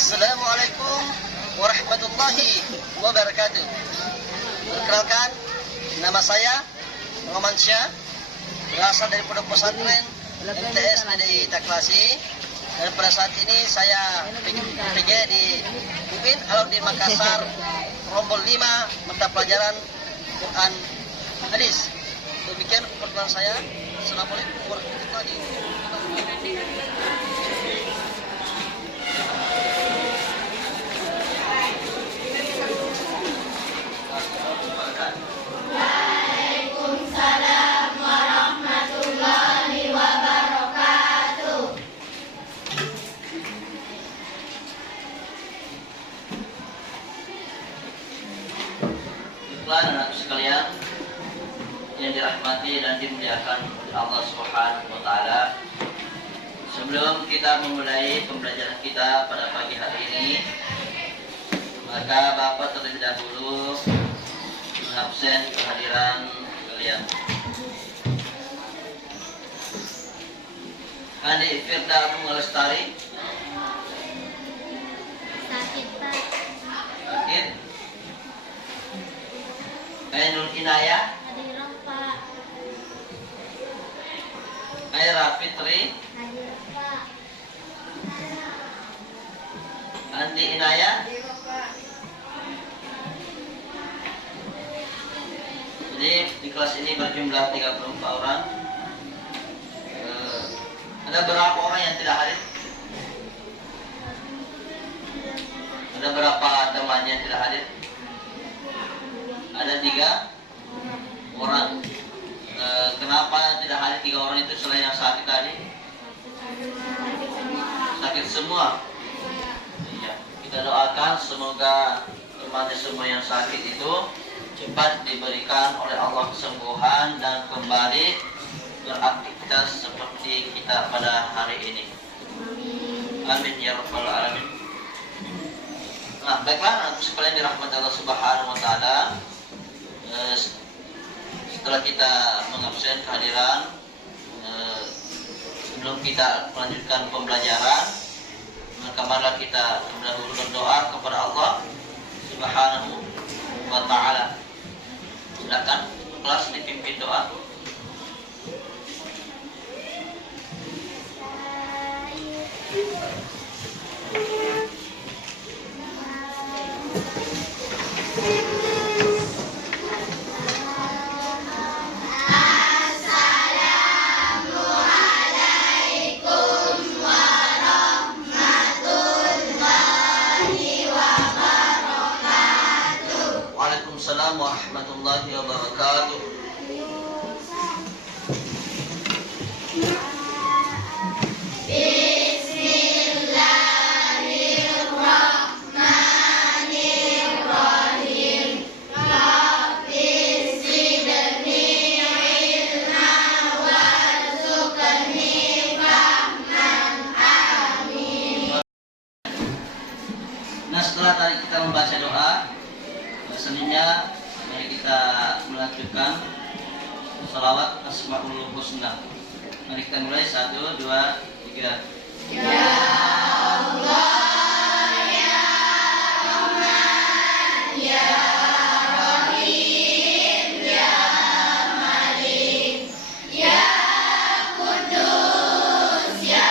Assalamualaikum warahmatullahi wabarakatuh. Perkenalkan, nama saya Muhammad Syah, berasal dari Pondok Pesantren MTS DDI Taklasi, dan pada saat ini saya PJ di UIN Alauddin Makassar, Rombol 5, mata pelajaran Quran Hadis. Demikian perkenalan saya. Assalamualaikum warahmatullahi wabarakatuh. Anak sekalian yang dirahmati dan dimuliakan oleh Allah Subhanahu wa taala. Sebelum kita memulai pembelajaran kita pada pagi hari ini, maka Bapak terlebih dahulu mengabsen kehadiran kalian. Andi Firda Bunga Lestari. Sakit, Pak. Sakit. Ainul Inayah. Hadirah, Pak. Aira Fitri. Hadirah, Pak. Andi Inayah. Jadi di kelas ini berjumlah 34 orang. Ada berapa orang yang tidak hadir? Ada berapa teman yang tidak hadir? Ada 3 orang. Kenapa tidak hadir 3 orang itu selain yang sakit tadi? Sakit semua. Iya. Kita doakan semoga teman semua yang sakit itu cepat diberikan oleh Allah kesembuhan dan kembali beraktivitas seperti kita pada hari ini. Amin ya rabbal alamin. Nah, baiklah anak sekalian dirahmati Allah Subhanahu wa taala. Setelah kita mengabsen kehadiran, sebelum kita melanjutkan pembelajaran, maka marilah kita dahulu berdoa kepada Allah Subhanahu wa taala. Silakan kelas dipimpin doa. Waalaikumsalam warahmatullahi wabarakatuh. Nah, setelah tadi kita membaca doa, selanjutnya mari kita melanjutkan sholawat Asmaul Husna. Mari kita mulai 1, 2, 3. Ya Allah, ya Rahman, ya Rahim, ya Malik, ya Kudus, ya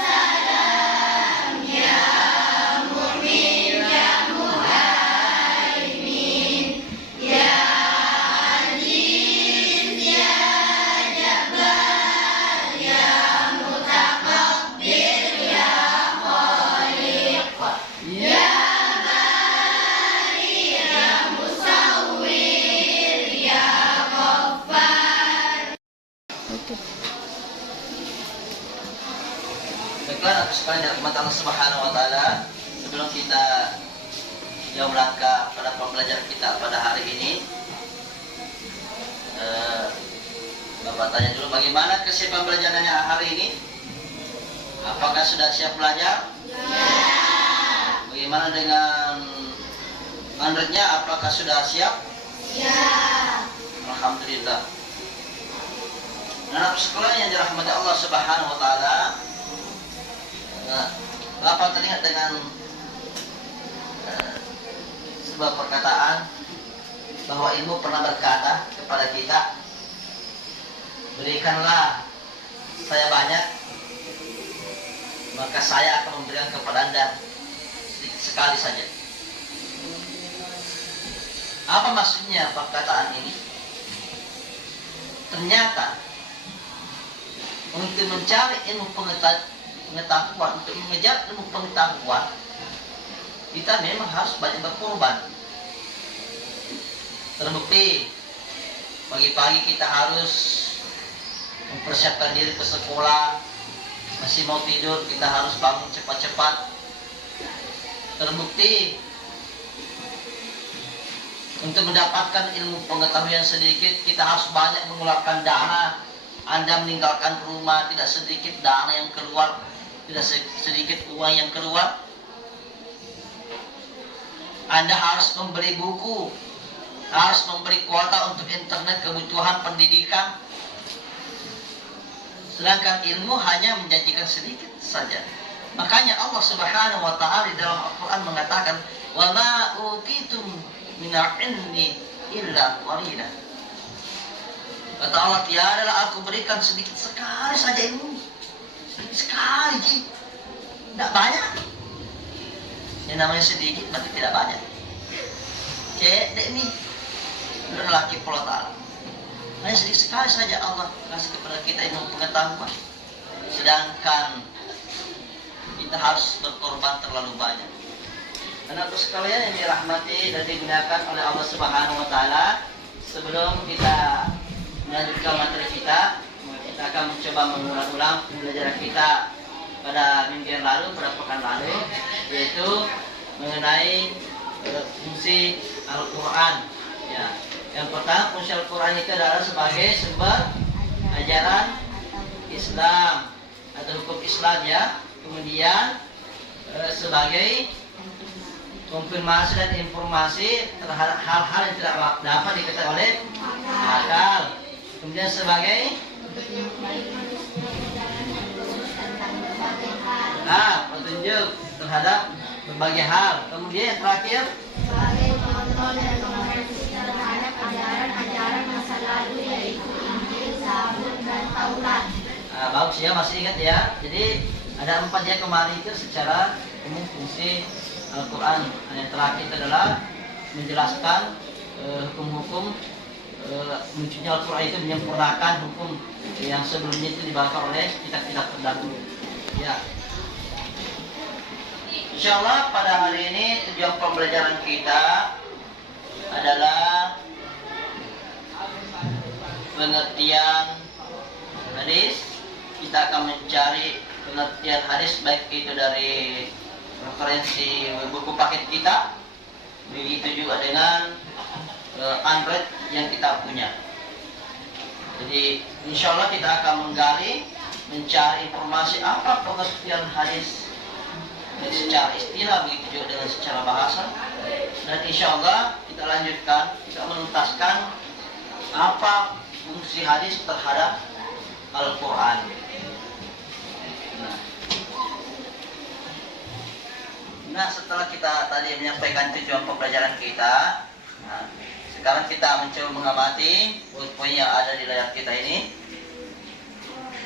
Salam, ya Mu'min, ya Muhammad. sekalian dirahmati Allah Subhanahu wa taala, sebelum kita jauh langkah pada pembelajaran kita pada hari ini, Bapak tanya dulu bagaimana kesiapan belajarnya hari ini? Apakah sudah siap belajar? Ya. Bagaimana dengan Androidnya? Apakah sudah siap? Ya. Alhamdulillah. Anak sekolah yang dirahmati Allah Subhanahu wa taala, Bapak teringat dengan sebuah perkataan bahwa ilmu pernah berkata kepada kita, berikanlah saya banyak, maka saya akan memberikan kepada Anda sedikit sekali saja. Apa maksudnya perkataan ini? Ternyata untuk mencari ilmu pengetahuan, untuk mengejar ilmu pengetahuan, kita memang harus banyak berkorban. Terbukti pagi-pagi kita harus mempersiapkan diri ke sekolah, masih mau tidur kita harus bangun cepat-cepat. Terbukti untuk mendapatkan ilmu pengetahuan sedikit kita harus banyak mengeluarkan dana. Anda meninggalkan rumah, tidak sedikit dana yang keluar, tidak sedikit uang yang keluar. Anda harus membeli buku, harus memberi kuota untuk internet, kebutuhan pendidikan. Sedangkan ilmu hanya menjanjikan sedikit saja. Makanya Allah Subhanahu wa taala di dalam Al-Qur'an mengatakan, "Wa ma utitum minal ilmi illa qalila." Kata Allah, tiadalah aku berikan sedikit sekali saja ilmu. Sedikit sekali, Ji. Tidak banyak. Yang namanya sedikit berarti tidak banyak. Cek dek nih, udah laki pola ta'ala. Hanya sedikit sekali saja Allah kasih kepada kita ilmu pengetahuan. Sedangkan kita harus berkorban terlalu banyak. Anak-anak sekalian yang dirahmati dan digunakan oleh Allah Subhanahu wa taala, sebelum kita melanjutkan materi kita akan mencoba mengulang-ulang pembelajaran kita pada minggu yang lalu, pada pekan lalu, yaitu mengenai fungsi Al-Quran. Ya. Yang pertama, fungsi Al-Quran itu adalah sebagai sumber ajaran Islam atau hukum Islam, ya. Kemudian sebagai konfirmasi dan informasi terhadap hal-hal yang tidak dapat diketahui oleh akal. Kemudian sebagai petunjuk terhadap berbagai hal. Kemudian yang terakhir sebagai kontrol dan koreksi terhadap ajaran-ajaran masa lalu, yaitu Injil, Zabur, dan Taurat. Bagus ya, masih ingat ya. Jadi ada 4 ya kemarin itu secara umum fungsi Al-Quran. Yang terakhir adalah menjelaskan hukum-hukum. Munculnya Al-Quran itu menyempurnakan hukum yang sebelumnya itu dibawa oleh kitab-kitab terdahulu. Ya. Insyaallah pada hari ini tujuan pembelajaran kita adalah pengertian hadis. Kita akan mencari pengertian hadis baik itu dari referensi buku paket kita, begitu juga dengan Android yang kita punya. Jadi insya Allah kita akan menggali, mencari informasi apa pengertian hadis secara istilah, begitu juga dengan secara bahasa. Dan insya Allah kita lanjutkan, kita menuntaskan apa fungsi hadis terhadap Al-Quran. Nah, setelah kita tadi menyampaikan tujuan pembelajaran kita, sekarang kita mencoba mengamati poin-poin yang ada di layar kita ini.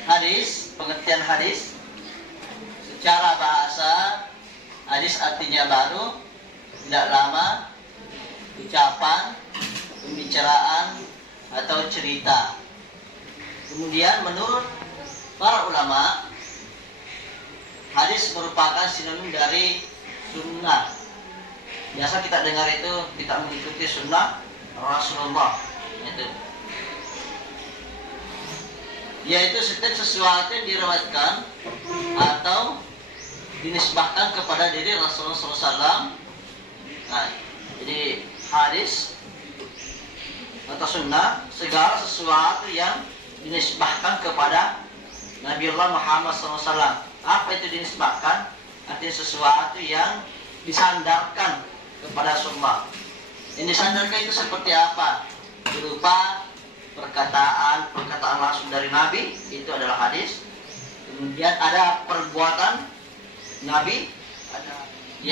Hadis, pengertian hadis. Secara bahasa, hadis artinya baru, tidak lama, ucapan, pembicaraan, atau cerita. Kemudian menurut para ulama, hadis merupakan sinonim dari sunnah. Biasa kita dengar itu, kita mengikuti sunnah Rasulullah. Yaitu setiap sesuatu yang diriwayatkan atau dinisbahkan kepada diri Rasulullah SAW. Nah, jadi hadis atau sunnah segala sesuatu yang dinisbahkan kepada Nabiullah Muhammad SAW. Apa itu dinisbahkan? Artinya sesuatu yang disandarkan kepada Rasulullah. Yang disandarkan itu seperti apa? Berupa perkataan langsung dari Nabi, itu adalah hadis. Kemudian ada perbuatan Nabi, ada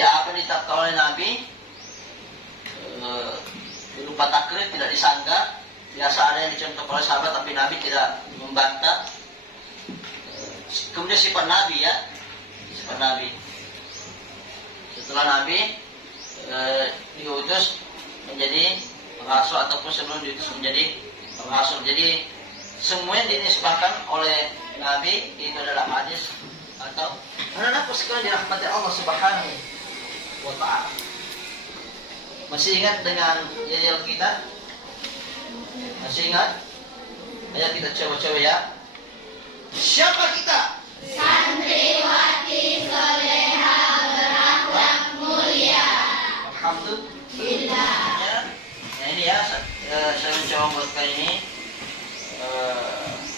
apa yang ditetapkan oleh Nabi, berupa takrir, tidak disanggah. Biasa ada yang dicontohkan oleh sahabat tapi Nabi tidak membantah. Kemudian sifat Nabi, ya, sifat Nabi. Setelah Nabi diutus menjadi rasul ataupun sebelum diutus menjadi rasul, jadi semua yang dinisbahkan oleh Nabi itu adalah hadis atau anak-anakku sekalian dirahmati Allah Subhanahu wa Ta'ala. Masih ingat dengan jadwal kita? Masih ingat? Ayo kita coba-coba ya. Siapa kita? Santriwati soleha berakhlak mulia. Alhamdulillah. Ya, ini ya, saya mencoba membuatkan ini.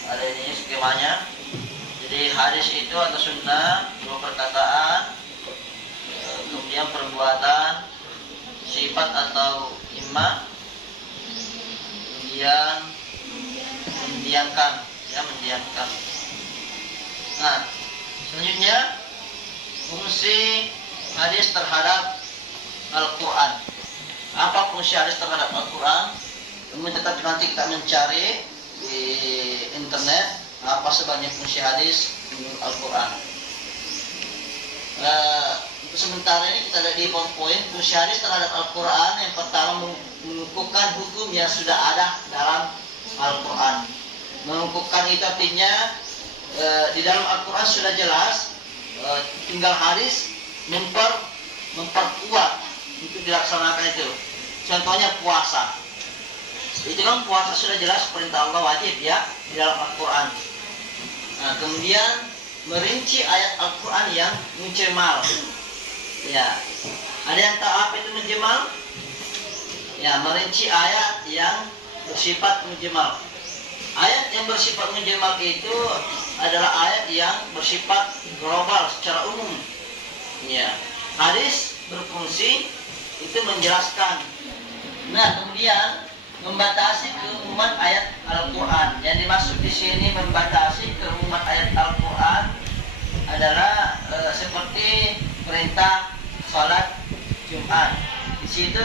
Ada ini skemanya. Jadi hadis itu atau sunnah, dua perkataan, kemudian perbuatan, sifat atau imma, kemudian mendiamkan, ya, mendiamkan. Nah, selanjutnya fungsi hadis terhadap Al-Quran. Apa fungsi hadis terhadap Al-Quran? Kemudian tetap nanti kita mencari di internet apa sebenarnya fungsi hadis menurut Al-Quran. Untuk sementara ini kita ada di poin fungsi hadis terhadap Al-Quran. Yang pertama, mengukuhkan hukum yang sudah ada dalam Al-Quran. Mengukuhkan itu artinya di dalam Al-Quran sudah jelas, tinggal hadis memperkuat untuk dilaksanakan itu. Contohnya puasa. Itu kan puasa sudah jelas perintah Allah wajib, ya, di dalam Al-Quran. Nah, kemudian merinci ayat Al-Quran yang menjemal. Ya, ada yang tahu apa itu menjemal? Ya, merinci ayat yang bersifat menjemal. Ayat yang bersifat menjemal itu adalah ayat yang bersifat global secara umum. Ya, hadis berfungsi itu menjelaskan. Nah, kemudian membatasi keumuman ayat Al-Quran. Yang dimaksud di sini membatasi keumuman ayat Al-Quran adalah seperti perintah salat Jumat. Di situ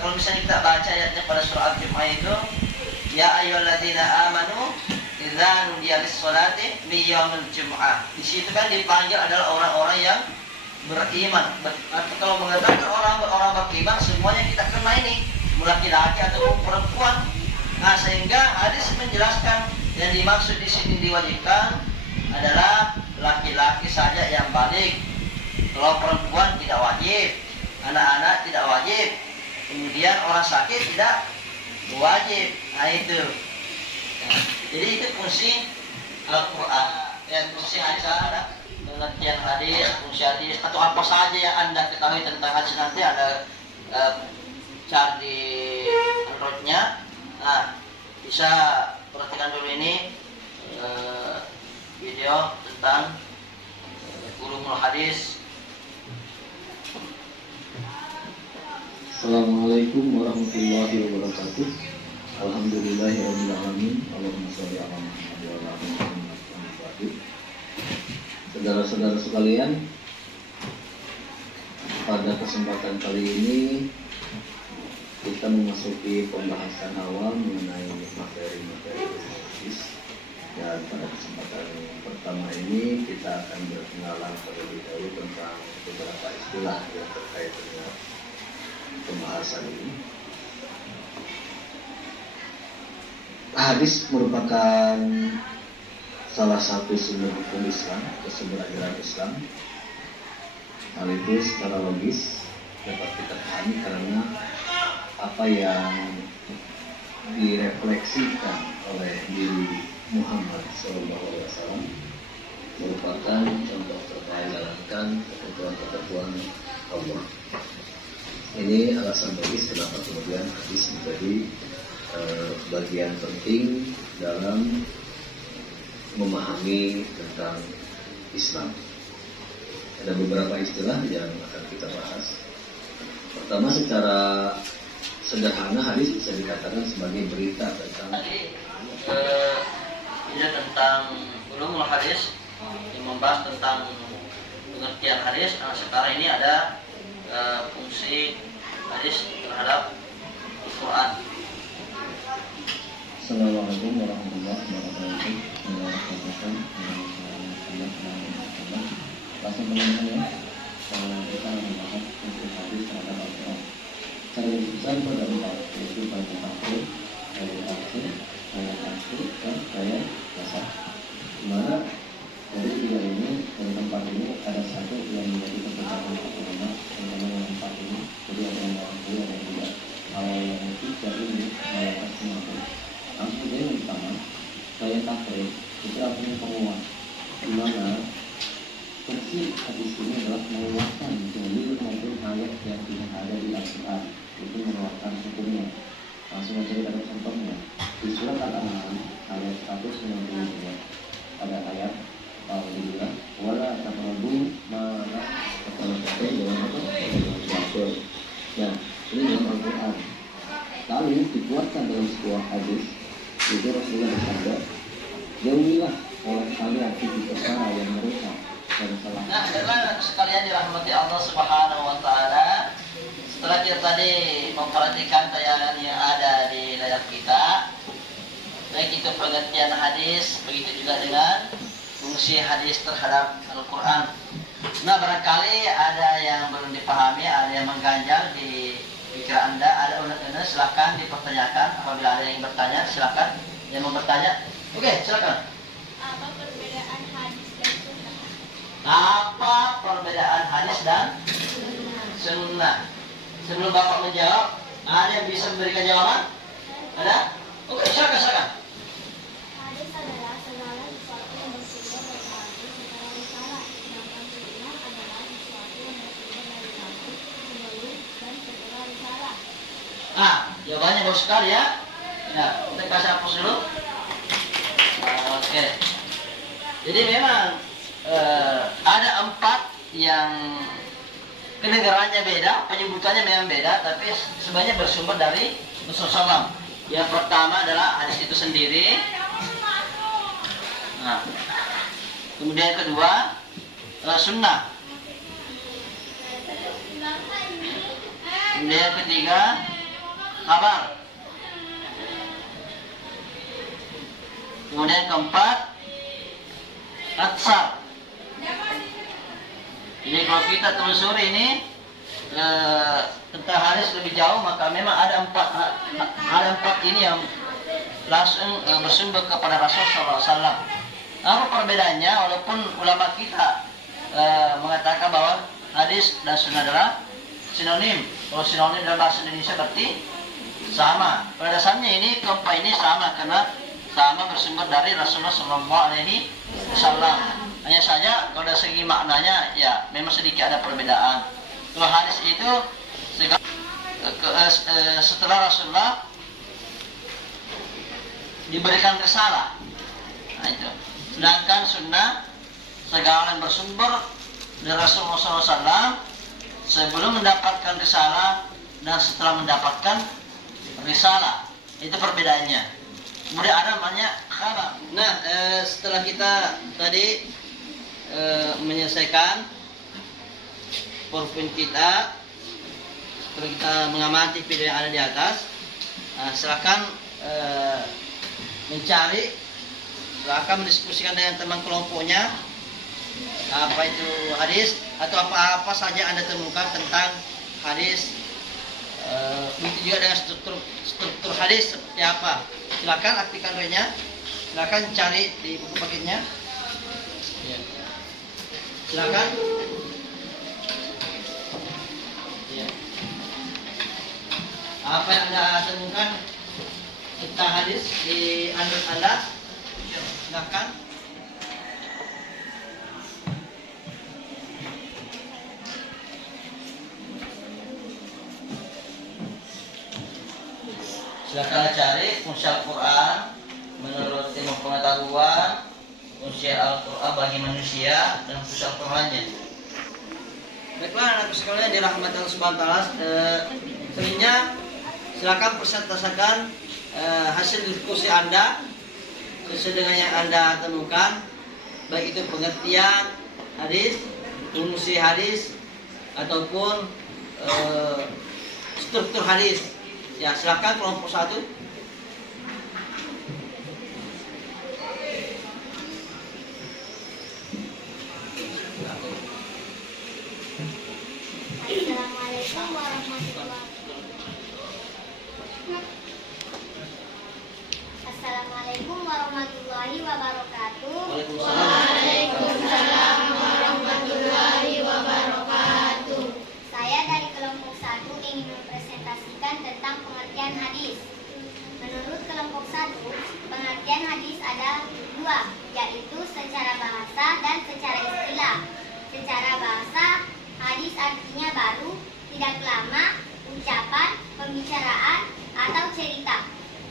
kalau misalnya kita baca ayatnya pada surah Jumat itu, ya ayyuhalladzina amanu idza nudiya lis-sholati min yaumil jum'ah. Di situ kan dipanggil adalah orang-orang yang beriman. Atau kalau mengatakan orang-orang beriman, semuanya kita kena ini, laki-laki ataupun perempuan. Nah, sehingga hadis menjelaskan yang dimaksud di sini diwajibkan adalah laki-laki saja yang balik. Kalau perempuan tidak wajib, anak-anak tidak wajib, kemudian orang sakit tidak wajib. Nah, itu. Jadi itu fungsi Al-Quran. Ya, fungsi hadis ada pengertian hadis, fungsi hadis atau apa saja yang Anda ketahui tentang hadis nanti ada cari di Android-nya. Nah, bisa perhatikan dulu ini video tentang ulumul hadis. Assalamualaikum warahmatullahi wabarakatuh. Alhamdulillahirabbil alamin. Allahumma shalli ala Muhammad wa ala ali Muhammad. Saudara-saudara sekalian, pada kesempatan kali ini kita memasuki pembahasan awal mengenai materi-materi hadis. Dan pada kesempatan pertama ini kita akan berkenalan terlebih dahulu tentang beberapa istilah yang terkait dengan pembahasan ini. Hadis merupakan salah satu sumber hukum Islam, sumber ajaran Islam. Hal itu secara logis dapat kita pahami karena apa yang direfleksikan oleh diri Muhammad SAW merupakan contoh terbaik menjalankan ketentuan-ketentuan Allah. Ini alasan logis kenapa kemudian hadis menjadi bagian penting dalam memahami tentang Islam. Ada beberapa istilah yang akan kita bahas. Pertama, secara sederhana hadis bisa dikatakan sebagai berita tentang Tadi ini tentang ulumul hadis yang membahas tentang pengertian hadis. Nah, sekarang ini ada fungsi hadis terhadap Al-Quran. Assalamualaikum warahmatullahi wabarakatuh. Langsung teman-teman ya, kita membahas fungsi hadis terhadap Al-Quran. Cara yang besar pada empat, yaitu pada tafsir, ayat tafsir, dan ayat dasar. Dimana dari tiga ini, dari tempat ini ada satu yang menjadi kepentingan ulama, terutama yang empat ini. Jadi ada yang mengakui, ada yang tidak. Kalau yang tiga ini, ayat pasti mengakui. Langsung yang pertama, ayat tafsir itu artinya penguat. Dimana fungsi hadis ini adalah menguatkan dalil maupun ayat yang tidak ada di Al-Quran, itu menguatkan hukumnya. Langsung saja kita ada contohnya di surat Al-An'am ayat 192 ada ayat Alhamdulillah wala taqrabu ma la taqrabu dengan apa? Nah, ini dalam Al-Quran. Lalu dikuatkan dalam sebuah hadis, itu Rasulullah bersabda, jauhilah oleh kalian tujuh perkara yang merusak dan salah. Nah, karena sekalian dirahmati Allah Subhanahu wa taala, setelah kita tadi memperhatikan tayangan yang ada di layar kita, baik itu pengertian hadis, begitu juga dengan fungsi hadis terhadap Al-Quran. Nah, barangkali ada yang belum dipahami, ada yang mengganjal di pikiran Anda, ada unek-unek, silakan dipertanyakan. Apabila ada yang bertanya, silakan. Yang mau bertanya, oke, silakan. Apa perbedaan hadis dan sunnah? Apa perbedaan hadis dan sunnah? Sebelum Bapak menjawab, ada yang bisa memberikan jawaban? Ada? Oke, silakan. Hadis adalah segala sesuatu yang bersumber dari hadis secara risalah, sedangkan sunnah adalah sesuatu yang bersumber dari hadis sebelum dan setelah risalah. Nah, jawabannya bagus sekali ya. Nah, kita kasih hapus dulu. Oke. Jadi memang ada empat yang kedengarannya beda, penyebutannya memang beda, tapi sebenarnya bersumber dari Rasulullah SAW. Yang pertama adalah hadis itu sendiri. Nah, kemudian yang kedua sunnah. Kemudian yang ketiga kabar. Kemudian yang keempat atsar. Jadi kalau kita telusuri ini tentang hadis lebih jauh, maka memang ada empat ini yang langsung bersumber kepada Rasulullah SAW. Apa perbedaannya? Walaupun ulama kita mengatakan bahwa hadis dan sunnah adalah sinonim. Kalau sinonim dalam bahasa Indonesia berarti sama. Pada dasarnya ini keempat ini sama karena sama bersumber dari Rasulullah SAW. Hanya saja kalau dari segi maknanya ya memang sedikit ada perbedaan. Kalau hadis itu setelah Rasulullah diberikan risalah. Nah itu. Sedangkan sunnah segala yang bersumber dari Rasulullah SAW sebelum mendapatkan risalah dan setelah mendapatkan risalah. Itu perbedaannya. Kemudian ada namanya khabar. Nah, setelah kita tadi menyelesaikan PowerPoint kita, setelah kita mengamati video yang ada di atas, silakan mencari, silakan mendiskusikan dengan teman kelompoknya apa itu hadis atau apa saja Anda temukan tentang hadis. Begitu juga dengan struktur hadis seperti apa. Silakan aktifkan re-nya, silakan cari di buku paketnya. Silakan. Ya. Apa yang Anda temukan tentang hadis di Anda? Silakan. Silakan cari fungsi Al-Quran menurut ilmu pengetahuan, fungsi Al-Quran bagi manusia dan fungsi Al-Qurannya. Baiklah anak sekalian dirahmati Allah Subhanahu wa taala, selanjutnya silakan presentasikan hasil diskusi Anda sesuai dengan yang Anda temukan, baik itu pengertian hadis, fungsi hadis ataupun struktur hadis. Ya, silakan kelompok 1. Assalamualaikum warahmatullahi Assalamualaikum warahmatullahi wabarakatuh. Waalaikumsalam. Warahmatullahi wabarakatuh. Saya dari kelompok 1 ingin mempresentasikan tentang pengertian hadis. Menurut kelompok 1, pengertian hadis ada 2, yaitu secara bahasa dan secara istilah. Secara bahasa, hadis artinya baru, tidak lama, ucapan, pembicaraan, atau cerita.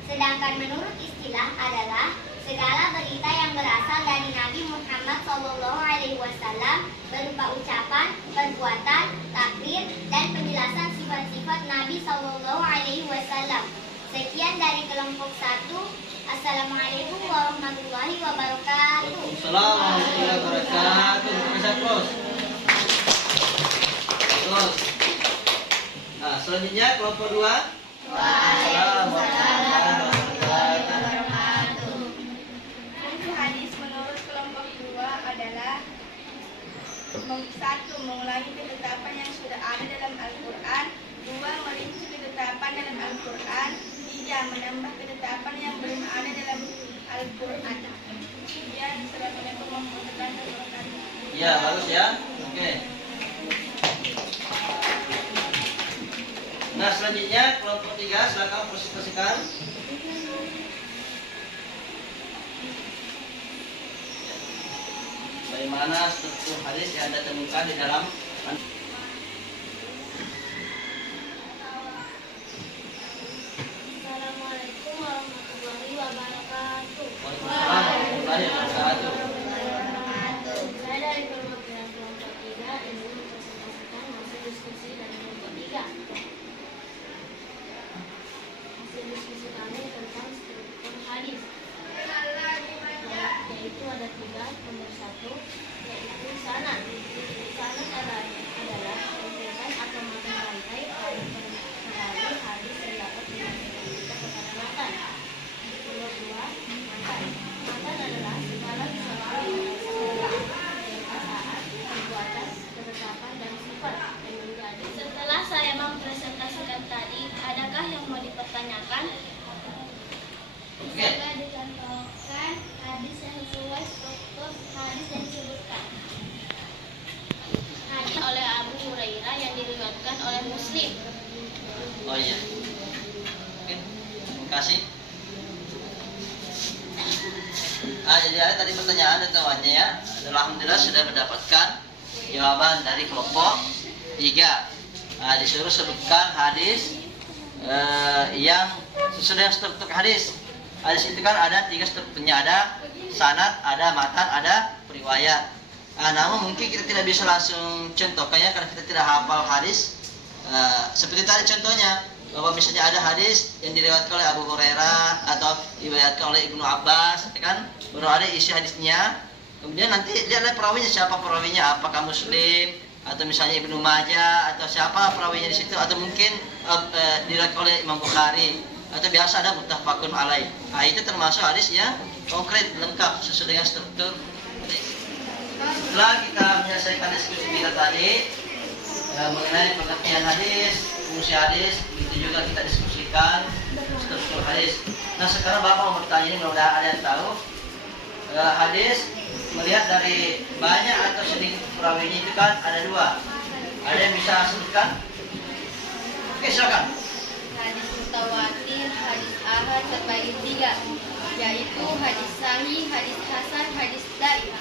Sedangkan menurut istilah adalah segala berita yang berasal dari Nabi Muhammad SAW berupa ucapan, perbuatan, takrir, dan penjelasan sifat-sifat Nabi SAW. Sekian dari kelompok 1. Assalamualaikum warahmatullahi wabarakatuh. Waalaikumsalam warahmatullahi wabarakatuh. Bisa terus. Terus. Nah, selanjutnya kelompok 2. Waalaikumsalam. Fungsi hadis menurut kelompok 2 adalah 1. Mengulangi ketetapan yang sudah ada dalam Al-Quran. 2. Merinci ketetapan dalam Al-Quran. 3. Menambah ketetapan yang belum ada dalam Al-Quran. Sekian, Assalamualaikum warahmatullahi wabarakatuh. Ya, bagus ya. Oke. Nah, selanjutnya kelompok 3, silakan presentasikan. Bagaimana struktur hadis yang Anda temukan di dalam Assalamualaikum warahmatullahi wabarakatuh. Waalaikumsalam warahmatullahi wabarakatuh. Saya dari kelompok 3 ingin mempresentasikan hasil diskusi dari kelompok 3. Hasil diskusi kami tentang struktur hadis, yaitu ada 3. Nomor 1, yaitu sanad. Sanad adalah rentetan atau matan rantai dari hadis yang dapat mengajarkan kita kepada matan. Nomor 2, matan. Matan adalah segala kesalahan yang berasal dari perkataan, perbuatan, ketetapan, dan sifat yang menjadi. Setelah saya mempresentasikan tadi, adakah yang mau dipertanyakan? Oke. Bisa dicontohkan hadis yang sesuai struktur hadis yang disebutkan. Hadis oleh Abu Hurairah yang diriwayatkan oleh Muslim. Oh iya. Oke. Terima kasih. Jadi ada tadi pertanyaan dan jawabannya ya. Alhamdulillah sudah mendapatkan jawaban dari kelompok 3. Disuruh sebutkan hadis yang sesuai dengan struktur hadis. Hadis itu kan ada 3 strukturnya, ada sanad, ada matan, ada riwayat. Namun mungkin kita tidak bisa langsung contohkannya karena kita tidak hafal hadis. Seperti tadi contohnya, bahwa misalnya ada hadis yang diriwayatkan oleh Abu Hurairah atau diriwayatkan oleh Ibnu Abbas, ya kan? Baru ada isi hadisnya. Kemudian nanti lihat perawinya, siapa perawinya, apakah Muslim atau misalnya Ibnu Majah atau siapa perawinya di situ, atau mungkin diriwayatkan oleh Imam Bukhari, atau biasa ada muttafaqun alaih. Itu termasuk hadis yang konkret, lengkap sesuai dengan struktur hadis. Setelah kita menyelesaikan diskusi kita tadi mengenai pengertian hadis, fungsi hadis, itu juga kita diskusikan struktur hadis. Nah, sekarang Bapak mau bertanya, ini mudah-mudahan ada yang tahu. Hadis melihat dari banyak atau sedikit perawinya itu kan ada 2. Ada yang bisa sebutkan? Oke, silakan. Hadis mutawatir, hadis ahad terbagi 3, yaitu hadis sahih, hadis hasan, hadis dhaif.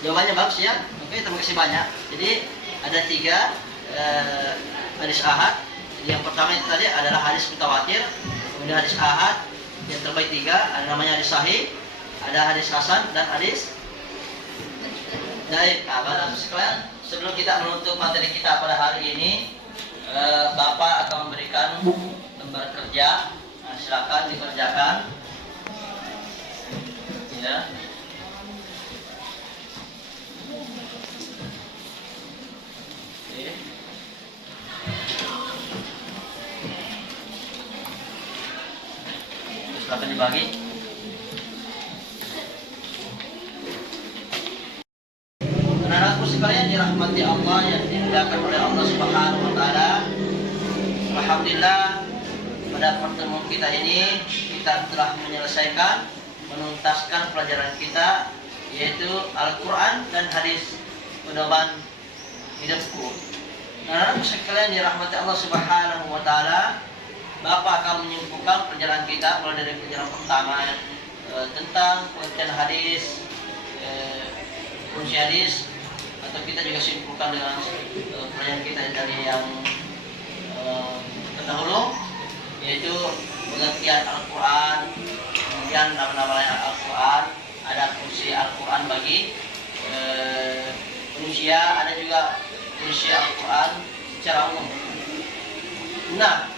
Jawabannya bagus ya. Oke, terima kasih banyak. Jadi ada 3 hadis ahad. Jadi Yang pertama itu tadi adalah hadis mutawatir, kemudian hadis ahad, yang terbaik 3, ada namanya hadis sahih, ada hadis hasan dan hadis dhaif. Nah, Bapak sekalian, sebelum kita menutup materi kita pada hari ini, Bapak akan memberikan lembar kerja. Nah, silakan dikerjakan. Ya. Oke. Silakan dibagi. Anak-anakku sekalian dirahmati Allah yang dimuliakan oleh Allah Subhanahu wa taala. Alhamdulillah, pada pertemuan kita ini kita telah menyelesaikan, menuntaskan pelajaran kita, yaitu Al-Quran dan hadis pedoman hidupku. Anak-anakku sekalian dirahmati Allah Subhanahu wa taala, Bapak akan menyimpulkan pelajaran kita mulai dari pelajaran pertama tentang pengertian hadis, kunci hadis, atau kita juga simpulkan dengan pelajaran kita dari yang terdahulu, yaitu pengertian Al-Quran, kemudian nama-nama Al-Quran, ada fungsi Al-Quran bagi manusia, ada juga fungsi Al-Quran secara umum. Nah,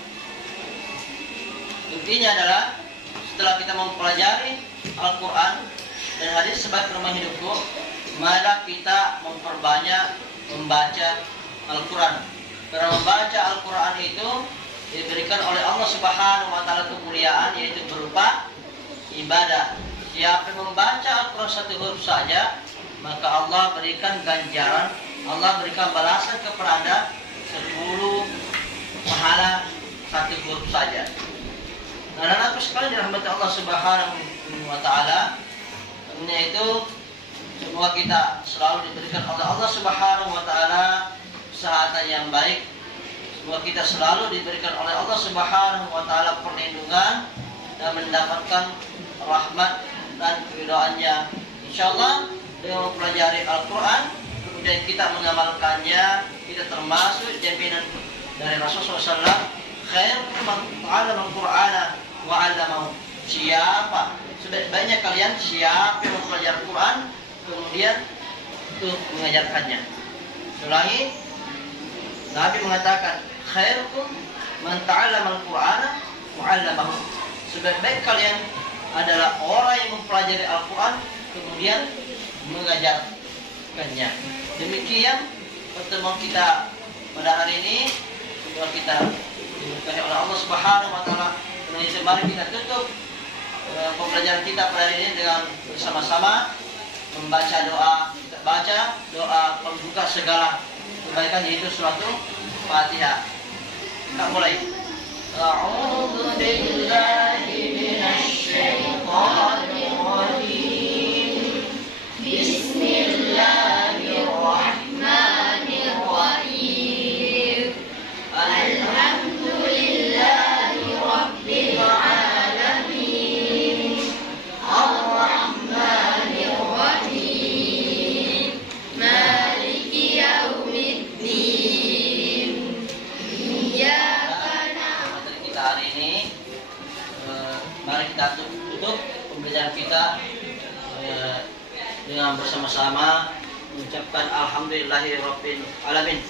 intinya adalah setelah kita mempelajari Al-Quran dan hadis sebagai pedoman hidupku, mari kita memperbanyak membaca Al-Quran. Karena membaca Al-Quran itu diberikan oleh Allah Subhanahu wa taala kemuliaan, yaitu berupa ibadah. Siapa yang membaca Al-Quran satu huruf saja, maka Allah berikan ganjaran, Allah berikan balasan kepada Anda 10 pahala satu huruf saja. Nah, anak-anakku sekalian dirahmati Allah Subhanahu wa taala, yaitu semoga kita selalu diberikan oleh Allah Subhanahu wa taala kesehatan yang baik. Semoga kita selalu diberikan oleh Allah Subhanahu wa taala perlindungan dan mendapatkan rahmat dan keridhaannya. Insyaallah dengan mempelajari Al-Quran kemudian kita mengamalkannya, kita termasuk jaminan dari Rasulullah SAW, khairukum man ta'allama al-Qur'ana wa 'allamahu. Siapa sebaik-baiknya kalian siapa yang mempelajari Al-Quran kemudian mengajarkannya. Ulangi, Nabi mengatakan khairukum man ta'allama al-Qur'ana wa 'allamahu. Sebaik-baik kalian adalah orang yang mempelajari Al-Quran kemudian mengajarkannya. Demikian pertemuan kita pada hari ini. Semoga kita diberkahi oleh Allah Subhanahu wa taala. Mari kita tutup pembelajaran kita pada hari ini dengan bersama-sama membaca doa. Kita baca doa pembuka segala kebaikan, yaitu suatu Fatihah. Kita mulai. A'udzu billahi minasy syaithanir rajim. Bismillahirrahmanirrahim. Alhamdulillahi rabbil alamin. Ar-Rahmanir Rahim. Maliki yaumiddin. Iyyaka na'budu. Kita hari ini mari kita tutup pembelajaran kita dengan bersama-sama mengucapkan alhamdulillahirabbil alamin.